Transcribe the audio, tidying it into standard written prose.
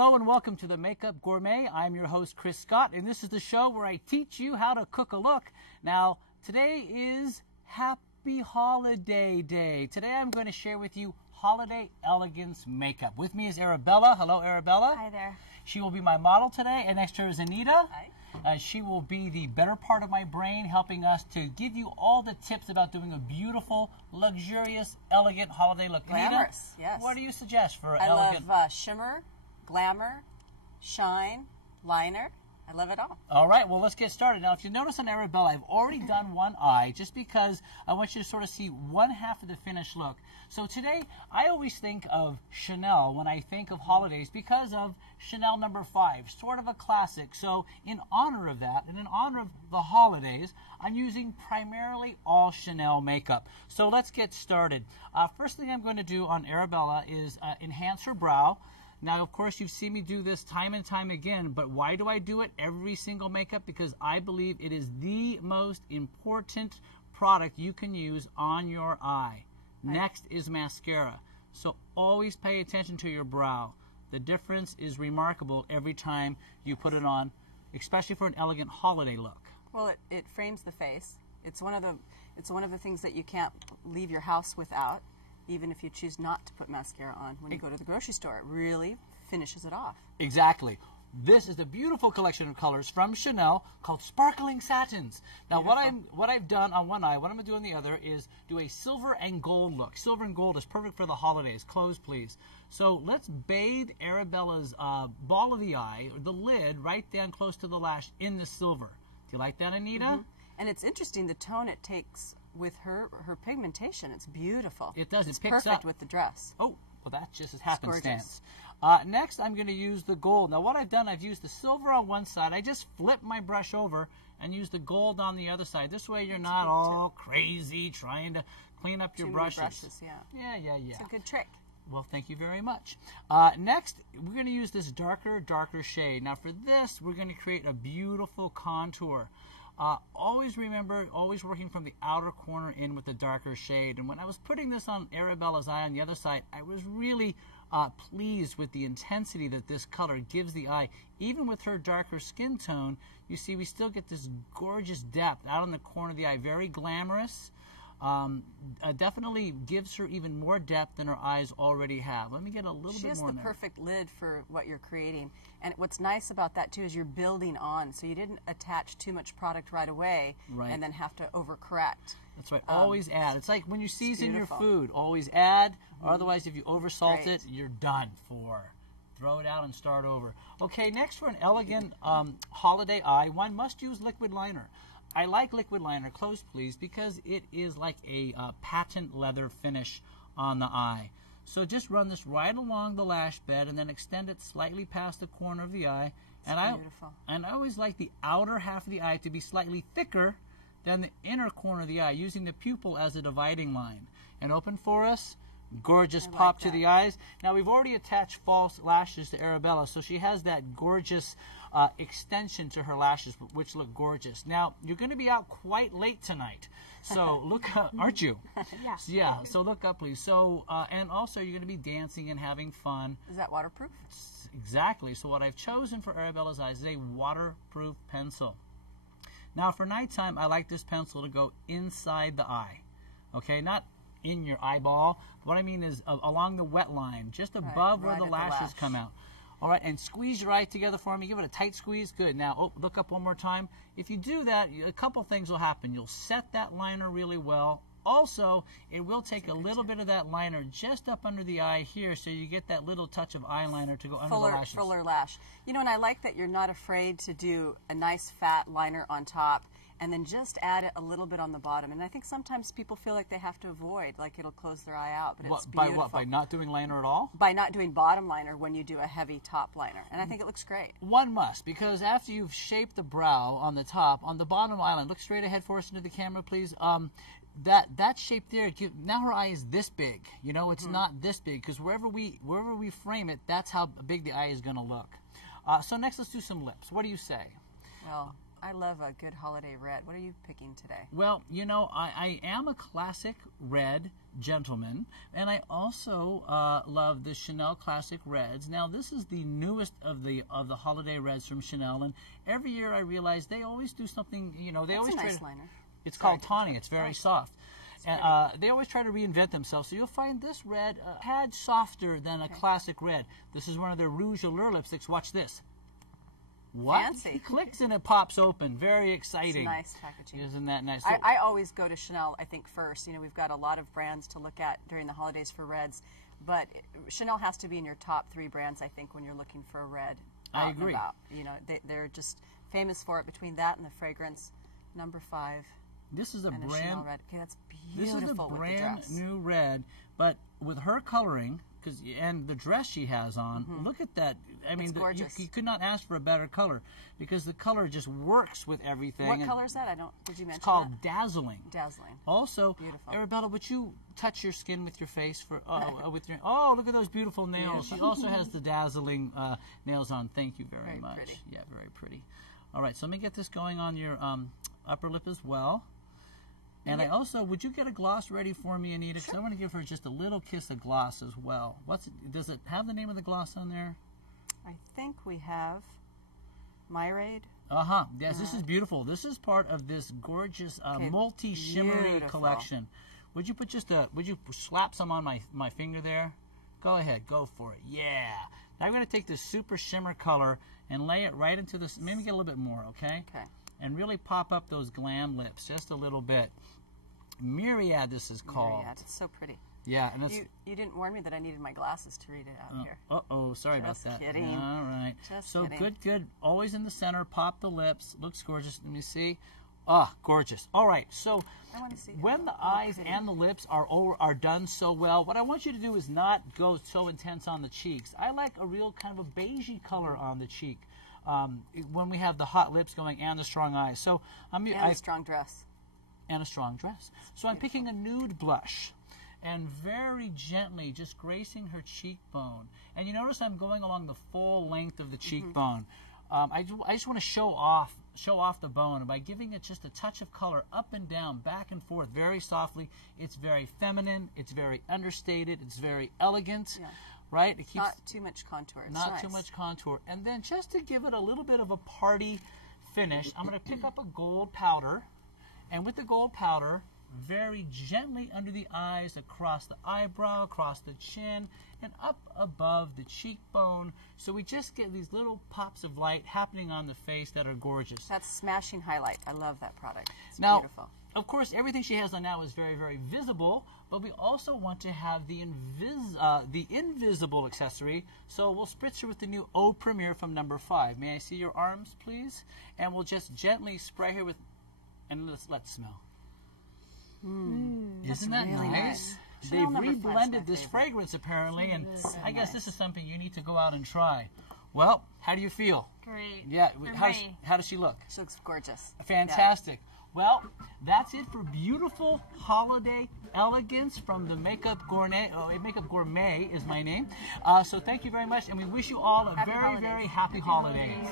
Hello and welcome to the Makeup Gourmet. I'm your host, Chris Scott, and this is the show where I teach you how to cook a look. Now, today is Happy Holiday Day. Today I'm going to share with you Holiday Elegance makeup. With me is Arabella. Hello, Arabella. Hi there. She will be my model today, and next to her is Anita. Hi. She will be the better part of my brain, helping us to give you all the tips about doing a beautiful, luxurious, elegant holiday look. Glamorous, Anita, yes. What do you suggest for elegant? I love shimmer, glamour, shine, liner. I love it all. All right, well, let's get started. Now, if you notice on Arabella, I've already done one eye just because I want you to sort of see one half of the finished look. So today, I always think of Chanel when I think of holidays because of Chanel No. 5, sort of a classic. So in honor of that, and in honor of the holidays, I'm using primarily all Chanel makeup. So let's get started. First thing I'm going to do on Arabella is enhance her brow. Now, of course, you've seen me do this time and time again, but why do I do it every single makeup? Because I believe it is the most important product you can use on your eye. Right. Next is mascara. So always pay attention to your brow. The difference is remarkable every time you put it on, especially for an elegant holiday look. Well, it frames the face. It's one of the things that you can't leave your house without. Even if you choose not to put mascara on when you go to the grocery store, it really finishes it off. Exactly. This is a beautiful collection of colors from Chanel called Sparkling Satins. Now, what I've done on one eye, what I'm going to do on the other is do a silver and gold look. Silver and gold is perfect for the holidays. Close, please. So let's bathe Arabella's ball of the eye, or the lid, right down close to the lash in the silver. Do you like that, Anita? Mm-hmm. And it's interesting the tone it takes with her pigmentation. It's beautiful. It does. It's it picks perfect up with the dress. Oh, well, that just is happenstance. Gorgeous. Next, I'm going to use the gold. Now, what I've done, I've used the silver on one side. I just flip my brush over and use the gold on the other side. This way, you're not all crazy trying to clean up your brushes. Yeah. Yeah. It's a good trick. Well, thank you very much. Next, we're going to use this darker shade. Now, for this, we're going to create a beautiful contour. Always remember, always working from the outer corner in with the darker shade. And when I was putting this on Arabella's eye on the other side, I was really pleased with the intensity that this color gives the eye. Even with her darker skin tone, you see we still get this gorgeous depth out on the corner of the eye. Very glamorous. Definitely gives her even more depth than her eyes already have. Let me get a little bit more in there. She has the perfect lid for what you're creating. And what's nice about that, too, is you're building on. So you didn't attach too much product right away and then have to overcorrect. That's right. Always add. It's like when you season your food. Always add. Or otherwise, if you oversalt it, you're done for. Throw it out and start over. Okay, next for an elegant holiday eye, one must use liquid liner. I like liquid liner, close please, because it is like a patent leather finish on the eye. So just run this right along the lash bed and then extend it slightly past the corner of the eye. Beautiful. And I always like the outer half of the eye to be slightly thicker than the inner corner of the eye, using the pupil as a dividing line. And open for us. Gorgeous pop to the eyes. Now, we've already attached false lashes to Arabella, so she has that gorgeous extension to her lashes, which look gorgeous. Now, you're going to be out quite late tonight, so look up, aren't you? Yeah, so look up, please. So, and also, you're going to be dancing and having fun. Is that waterproof? Exactly. So what I've chosen for Arabella's eyes is a waterproof pencil. Now, for nighttime, I like this pencil to go inside the eye. Okay, not in your eyeball. What I mean is along the wet line, just above where the lashes come out. All right, and squeeze your eye together for me. Give it a tight squeeze. Good. Now, look up one more time. If you do that, a couple things will happen. You'll set that liner really well. Also, it will take a little bit of that liner just up under the eye here, so you get that little touch of eyeliner to go under the lashes. Fuller lash. You know, and I like that you're not afraid to do a nice fat liner on top and then just add it a little bit on the bottom. And I think sometimes people feel like they have to avoid, like it'll close their eye out, but it's beautiful. By what? By not doing liner at all? By not doing bottom liner when you do a heavy top liner. And I think it looks great. One must, because after you've shaped the brow on the top, on the bottom eyelid, look straight ahead for us into the camera, please. That shape there, now her eye is this big. You know, it's not this big, because wherever we frame it, that's how big the eye is going to look. So next, let's do some lips. What do you say? Well, I love a good holiday red. What are you picking today? Well, you know, I am a classic red gentleman, and I also love the Chanel Classic Reds. Now, this is the newest of the holiday reds from Chanel, and every year I realize they always do something. You know, they That's always a nice try to, liner. It's called tawny. It's very soft. And they always try to reinvent themselves. So you'll find this red a tad softer than a classic red. This is one of their Rouge Allure lipsticks. Watch this. What? Fancy. It clicks and it pops open. Very exciting. It's nice packaging. Isn't that nice? So, I always go to Chanel, I think, first. You know, we've got a lot of brands to look at during the holidays for reds, but Chanel has to be in your top 3 brands, I think, when you're looking for a red. I agree. You know, they're just famous for it. Between that and the fragrance, number 5. this is a And a brand. Chanel red. Okay, that's This beautiful is a with the brand dress. new red, but with her coloring, and the dress she has on, look at that. I mean, gorgeous. you could not ask for a better color because the color just works with everything. What and color is that? Did you mention It's called that? Dazzling. Dazzling. Also, Beautiful. Arabella, would you touch your skin with your face for with your? Oh, look at those beautiful nails. She also has the dazzling nails on. Thank you very much. Pretty. Yeah, very pretty. All right, so let me get this going on your upper lip as well. And I also, would you get a gloss ready for me, Anita? Because I want to give her just a little kiss of gloss as well. Does it have the name of the gloss on there? I think we have Myrade. Yes, this is beautiful. This is part of this gorgeous multi-shimmery beautiful. collection. Would you put would you slap some on my finger there? Go ahead, go for it. Yeah. Now I'm going to take this super shimmer color and lay it right into this. Maybe get a little bit more, okay? Okay. And really pop up those glam lips just a little bit. Myriad, this is called. Myriad. It's so pretty. Yeah, and it's. You didn't warn me that I needed my glasses to read it out here. Uh-oh, sorry Just about that. kidding. All right. Just so kidding. good. Always in the center. Pop the lips. Looks gorgeous. Let me see. Ah, gorgeous. All right. So I want to see when the eyes and the lips are done so well, what I want you to do is not go so intense on the cheeks. I like a real kind of a beigey color on the cheek when we have the hot lips going and the strong eyes. So a strong dress. And a strong dress. So I'm picking a nude blush and very gently just gracing her cheekbone. And you notice I'm going along the full length of the cheekbone. I just want to show off the bone, and by giving it just a touch of color up and down, back and forth, very softly. It's very feminine. It's very understated. It's very elegant. Yeah. Right? It keeps Not too much contour. It's not nice. too much contour. And then just to give it a little bit of a party finish, I'm going to pick up a gold powder. And with the gold powder, very gently under the eyes, across the eyebrow, across the chin, and up above the cheekbone. So we just get these little pops of light happening on the face that are gorgeous. That's smashing highlight. I love that product. It's Now, beautiful. of course, everything she has on now is very, very visible, but we also want to have the invisible accessory. So we'll spritz her with the new Eau Premier from number 5. May I see your arms, please? And we'll just gently spray her with, and let's smell. Isn't that really nice? nice. They've Chanel number 5 is my reblended this favorite. fragrance apparently, and I guess nice. this is something you need to go out and try. Well, how do you feel? Great. Yeah, I'm how ready. does she look? She looks gorgeous. Fantastic. Well, that's it for beautiful holiday elegance from the Makeup Gourmet. Makeup Gourmet is my name. So thank you very much, and we wish you all a Happy very, holidays. very happy holidays.